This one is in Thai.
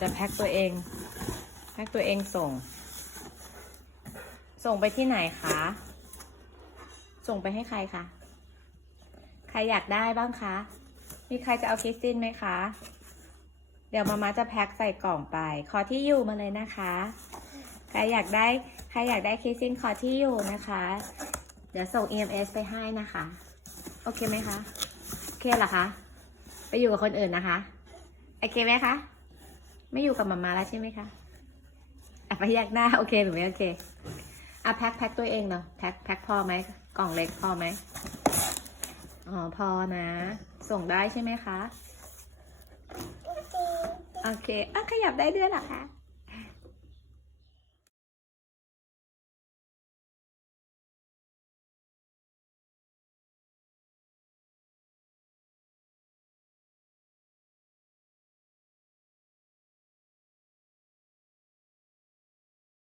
จะแพ็คตัวเอง แพ็คตัวเองส่ง ส่งไปที่ไหนคะ ส่งไปให้ใครคะ ใครอยากได้บ้างคะ มีใครจะเอาคิสซินไหมคะ เดี๋ยวมาม่าจะแพ็คใส่กล่องไป ขอที่อยู่มาเลยนะคะ ใครอยากได้ ใครอยากได้คิสซินขอที่อยู่นะคะ เดี๋ยวส่ง EMS ไปให้นะคะ โอเคไหมคะ โอเคเหรอคะ ไปอยู่กับคนอื่นนะคะ โอเคไหมคะ ไม่อยู่กับมาม่าแล้วใช่ไหมคะอะไปแยกหน้าโอเคหรือไม่โอเคอะแพ็คแพ็คตัวเองเนาะแพ็คแพ็คพอไหมกล่องเล็กพอไหมอ๋อพอนะ ส่งได้ใช่ไหมคะ โอเคอะขยับได้ด้วยเหรอคะ